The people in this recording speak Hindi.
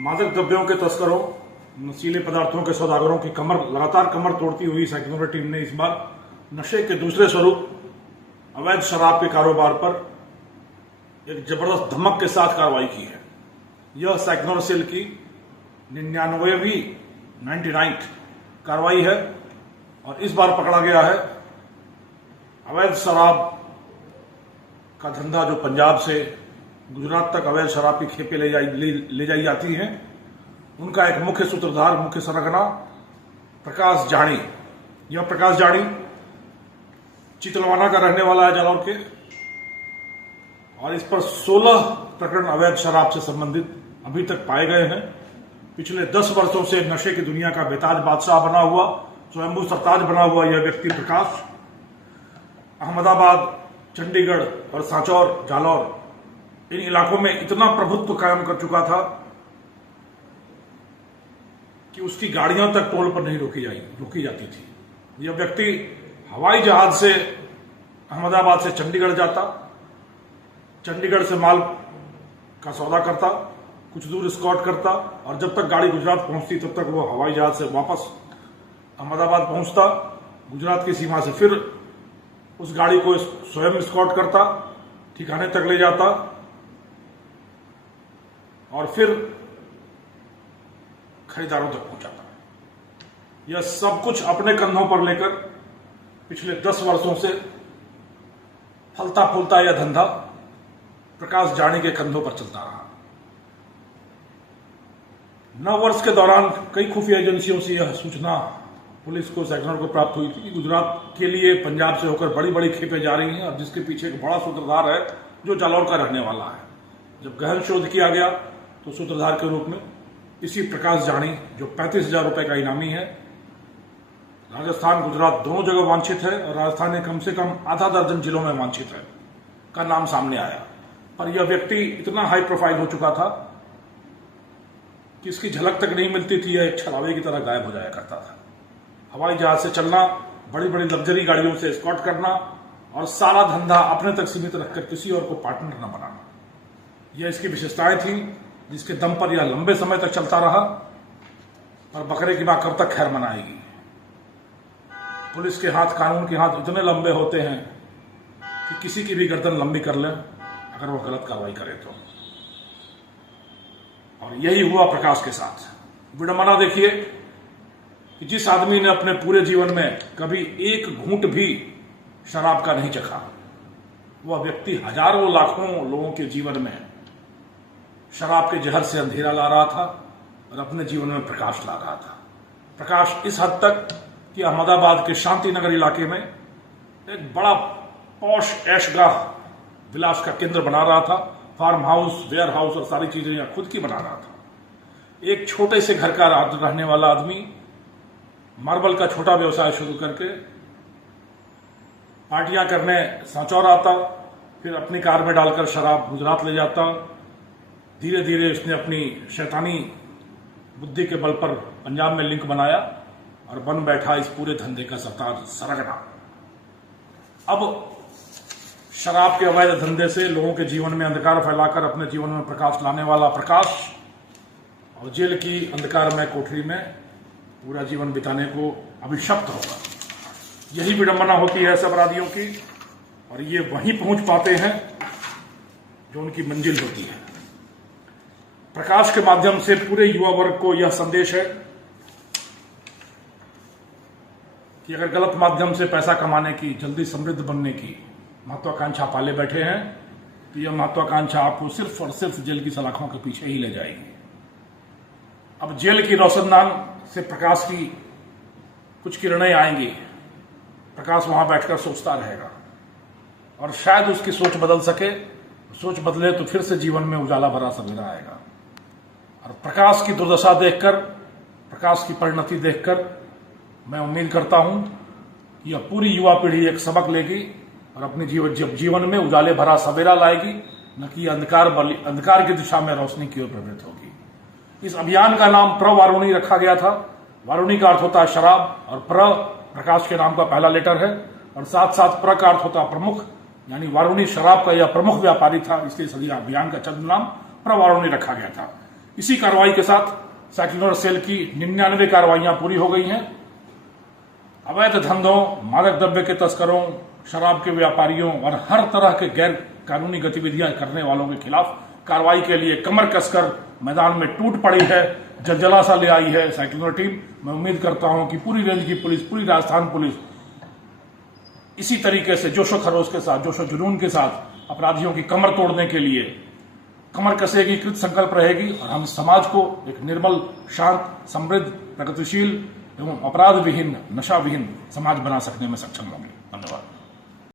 मादक द्रव्यों के तस्करों, नशीले पदार्थों के सौदागरों की लगातार कमर तोड़ती हुई सेक्युलर टीम ने इस बार नशे के दूसरे स्वरूप अवैध शराब के कारोबार पर एक जबरदस्त धमक के साथ कार्रवाई की है। यह सेक्युलर सेल की 99वीं कार्रवाई है और इस बार पकड़ा गया है अवैध शराब का धंधा जो पंजाब से गुजरात तक अवैध शराब की खेपें ले जाई जाती हैं। उनका एक मुख्य सूत्रधार, मुख्य सरगना प्रकाश जानी। यह प्रकाश जानी चितलवाना का रहने वाला है, जालौर के, और इस पर 16 प्रकरण अवैध शराब से संबंधित अभी तक पाए गए हैं। पिछले 10 वर्षों से नशे की दुनिया का बेताज बादशाह बना हुआ, स्वयंभू सरताज बना हुआ यह व्यक्ति प्रकाश अहमदाबाद, चंडीगढ़ और सांचौर, जालौर, इन इलाकों में इतना प्रभुत्व कायम कर चुका था कि उसकी गाड़ियां तक टोल पर नहीं रोकी जाती थी। यह व्यक्ति हवाई जहाज से अहमदाबाद से चंडीगढ़ जाता, चंडीगढ़ से माल का सौदा करता, कुछ दूर स्कॉट करता और जब तक गाड़ी गुजरात पहुंचती तब तक वो हवाई जहाज से वापस अहमदाबाद पहुंचता। गुजरात की सीमा से फिर उस गाड़ी को स्वयं स्कॉट करता, ठिकाने तक ले जाता और फिर खरीदारों तक पहुंचाता। यह सब कुछ अपने कंधों पर लेकर पिछले 10 वर्षों से फलता फूलता यह धंधा प्रकाश जानी के कंधों पर चलता रहा। 9 वर्ष के दौरान कई खुफिया एजेंसियों से यह सूचना पुलिस को, सेक्टर को प्राप्त हुई थी कि गुजरात के लिए पंजाब से होकर बड़ी बड़ी खेपें जा रही हैं और जिसके पीछे एक बड़ा सूत्रधार है जो जालौर का रहने वाला है। जब गहन शोध किया गया तो सूत्रधार के रूप में इसी प्रकाश जानी, जो 35,000 रुपए का इनामी है, राजस्थान गुजरात दोनों जगह वांछित है और राजस्थान में कम से कम आधा दर्जन जिलों में वांछित है, का नाम सामने आया। पर यह व्यक्ति इतना हाई प्रोफाइल हो चुका था कि इसकी झलक तक नहीं मिलती थी। यह एक छलावे की तरह गायब हो जाया करता था। हवाई जहाज से चलना, बड़ी बड़ी लग्जरी गाड़ियों से एस्कॉर्ट करना और सारा धंधा अपने तक सीमित रखकर किसी और को पार्टनर न बनाना, यह इसकी विशेषताएं थी, जिसके दम पर यह लंबे समय तक चलता रहा। और बकरे की मां कब तक खैर मनाएगी। पुलिस के हाथ, कानून के हाथ इतने लंबे होते हैं कि किसी की भी गर्दन लंबी कर ले अगर वो गलत कार्रवाई करे तो। और यही हुआ प्रकाश के साथ। विडंबना देखिए कि जिस आदमी ने अपने पूरे जीवन में कभी एक घूंट भी शराब का नहीं चखा, वह व्यक्ति हजारों लाखों लोगों के जीवन में शराब के जहर से अंधेरा ला रहा था और अपने जीवन में प्रकाश ला रहा था। प्रकाश इस हद तक कि अहमदाबाद के शांति नगर इलाके में एक बड़ा पॉश ऐशगाह विलास का केंद्र बना रहा था। फार्म हाउस, वेयर हाउस और सारी चीजें यहां खुद की बना रहा था। एक छोटे से घर का रहने वाला आदमी मार्बल का छोटा व्यवसाय शुरू करके पार्टियां करने सांचौर आता, फिर अपनी कार में डालकर शराब गुजरात ले जाता। धीरे धीरे उसने अपनी शैतानी बुद्धि के बल पर पंजाब में लिंक बनाया और बन बैठा इस पूरे धंधे का सरगना। अब शराब के अवैध धंधे से लोगों के जीवन में अंधकार फैलाकर अपने जीवन में प्रकाश लाने वाला प्रकाश और जेल की अंधकारमय कोठरी में पूरा जीवन बिताने को अभिशप्त होगा। यही विडंबना होती है सब अपराधियों की और ये वहीं पहुंच पाते हैं जो उनकी मंजिल होती है। प्रकाश के माध्यम से पूरे युवा वर्ग को यह संदेश है कि अगर गलत माध्यम से पैसा कमाने की, जल्दी समृद्ध बनने की महत्वाकांक्षा पाले बैठे हैं तो यह महत्वाकांक्षा आपको सिर्फ और सिर्फ जेल की सलाखों के पीछे ही ले जाएगी। अब जेल की रोशनदान से प्रकाश की कुछ किरणें आएंगी। प्रकाश वहां बैठकर सोचता रहेगा और शायद उसकी सोच बदल सके। सोच बदले तो फिर से जीवन में उजाला भरा सवेरा आएगा। और प्रकाश की दुर्दशा देखकर, प्रकाश की परिणति देखकर मैं उम्मीद करता हूं कि यह पूरी युवा पीढ़ी एक सबक लेगी और अपने जीवन में उजाले भरा सवेरा लाएगी, न कि अंधकार की दिशा में रोशनी की ओर प्रवृत्त होगी। इस अभियान का नाम प्रवारुणी रखा गया था। वारुणी का अर्थ होता है शराब और प्रकाश के नाम का पहला लेटर है और साथ साथ प्र का अर्थ होता है प्रमुख, यानी वारुणी शराब का यह प्रमुख व्यापारी था, इसलिए सभी अभियान का चंद नाम प्रवारुणी रखा गया था। इसी कार्रवाई के साथ साइक्लोर सेल की 99 कार्रवाइयां पूरी हो गई हैं। अवैध धंधों, मादक द्रव्य के तस्करों, शराब के व्यापारियों और हर तरह के गैर कानूनी गतिविधियां करने वालों के खिलाफ कार्रवाई के लिए कमर कसकर मैदान में टूट पड़ी है, जलजला सा ले आई है साइक्लोर टीम। मैं उम्मीद करता हूं कि पूरी रेंज की पुलिस, पूरी राजस्थान पुलिस इसी तरीके से जोशो खरोश के साथ, जोशो जुनून के साथ अपराधियों की कमर तोड़ने के लिए कमर कसेगी, कृत संकल्प रहेगी और हम समाज को एक निर्मल, शांत, समृद्ध, प्रगतिशील एवं अपराध विहीन, नशा विहीन समाज बना सकने में सक्षम होंगे। धन्यवाद।